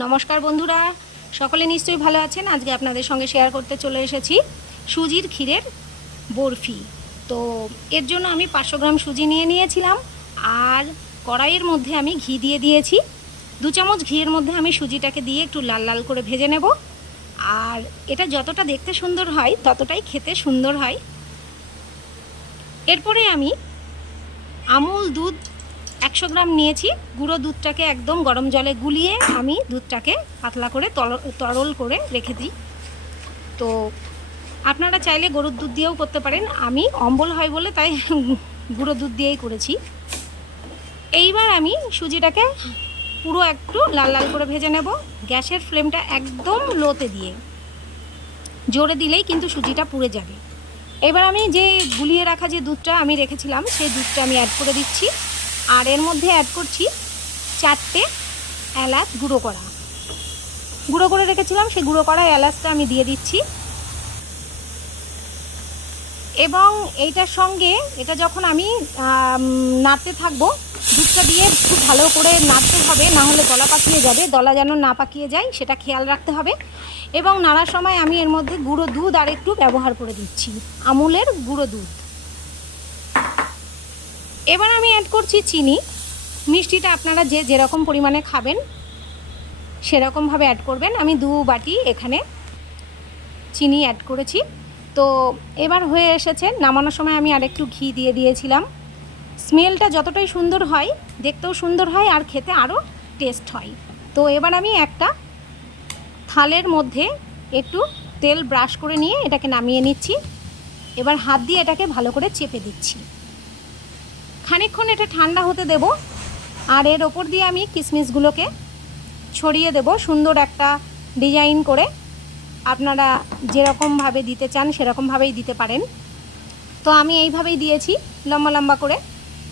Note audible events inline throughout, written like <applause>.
নমস্কার বন্ধুরা, সকলে নিশ্চয়ই ভালো আছেন? আজকে আপনাদের সঙ্গে শেয়ার করতে চলে এসেছি সুজির ক্ষীরের বরফি। তো এর জন্য আমি পাঁচশো গ্রাম সুজি নিয়ে নিয়েছিলাম, আর কড়াইয়ের মধ্যে আমি ঘি দিয়ে দিয়েছি। দু চামচ ঘিয়ের মধ্যে আমি সুজিটাকে দিয়ে একটু লাল লাল করে ভেজে নেব। আর এটা যতটা দেখতে সুন্দর হয়, ততটাই খেতে সুন্দর হয়। এরপরে আমি আমুল দুধ একশো গ্রাম নিয়েছি। গুঁড়ো দুধটাকে একদম গরম জলে গুলিয়ে আমি দুধটাকে পাতলা করে তরল করে রেখে দিই। তো আপনারা চাইলে গরুর দুধ দিয়েও করতে পারেন। আমি অম্বল হয় বলে তাই <laughs> গুঁড়ো দুধ দিয়েই করেছি। এইবার আমি সুজিটাকে পুরো একটু লাল লাল করে ভেজে নেব। গ্যাসের ফ্লেমটা একদম লোতে দিয়ে। জোরে দিলেই কিন্তু সুজিটা পুড়ে যাবে। এবার আমি যে গুলিয়ে রাখা যে দুধটা আমি রেখেছিলাম, সেই দুধটা আমি অ্যাড করে দিচ্ছি। আর এর মধ্যে অ্যাড করছি চারটে এলাচ গুঁড়ো করা। গুঁড়ো করে রেখেছিলাম, সেই গুঁড়ো করা এলাচটা আমি দিয়ে দিচ্ছি। এবং এইটার সঙ্গে, এটা যখন আমি নাড়তে থাকব, দুধটা দিয়ে খুব ভালো করে নাড়তে হবে, না হলে গলা পাকিয়ে যাবে গলা যেন না পাকিয়ে যায়, সেটা খেয়াল রাখতে হবে। এবং নাড়ার সময় আমি এর মধ্যে গুঁড়ো দুধ আর একটু ব্যবহার করে দিচ্ছি, আমুলের গুঁড়ো দুধ। এবার আমি অ্যাড করছি চিনি। মিষ্টিটা আপনারা যে যেরকম পরিমাণে খাবেন, সেরকমভাবে অ্যাড করবেন। আমি দু বাটি এখানে চিনি অ্যাড করেছি। তো এবার হয়ে এসেছে, নামানোর সময় আমি আরেকটু ঘি দিয়ে দিয়েছিলাম। স্মেলটা যতটাই সুন্দর হয়, দেখতেও সুন্দর হয় আর খেতে আরও টেস্ট হয়। তো এবার আমি একটা থালের মধ্যে একটু তেল ব্রাশ করে নিয়ে এটাকে নামিয়ে নিচ্ছি। এবার হাত দিয়ে এটাকে ভালো করে চেপে দিচ্ছি। খানিকক্ষণ এটা ঠান্ডা হতে দেব। আর এর ওপর দিয়ে আমি কিশমিশগুলোকে ছড়িয়ে দেব, সুন্দর একটা ডিজাইন করে। আপনারা যেরকমভাবে দিতে চান সেরকমভাবেই দিতে পারেন। তো আমি এইভাবেই দিয়েছি, লম্বা লম্বা করে।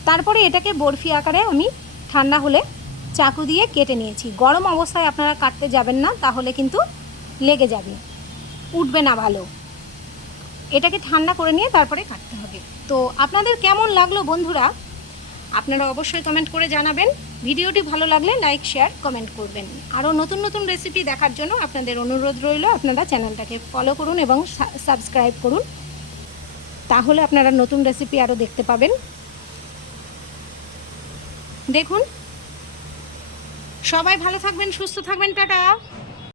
তারপরে এটাকে বরফি আকারে আমি ঠান্ডা হলে চাকু দিয়ে কেটে নিয়েছি। গরম অবস্থায় আপনারা কাটতে যাবেন না, তাহলে কিন্তু লেগে যাবে। উঠবে না ভালো। এটাকে ঠান্ডা করে নিয়ে তারপরে কাটতে হবে। তো আপনাদের কেমন লাগল বন্ধুরা? আপনারা অবশ্যই কমেন্ট করে জানাবেন। ভিডিওটি ভালো লাগলে লাইক শেয়ার কমেন্ট করবেন। আরও নতুন নতুন রেসিপি দেখার জন্য আপনাদের অনুরোধ রইল আপনারা চ্যানেলটাকে ফলো করুন এবং সাবস্ক্রাইব করুন। তাহলে আপনারা নতুন রেসিপি আরও দেখতে পাবেন। দেখুন। সবাই ভালো থাকবেন, সুস্থ থাকবেন, টাটা।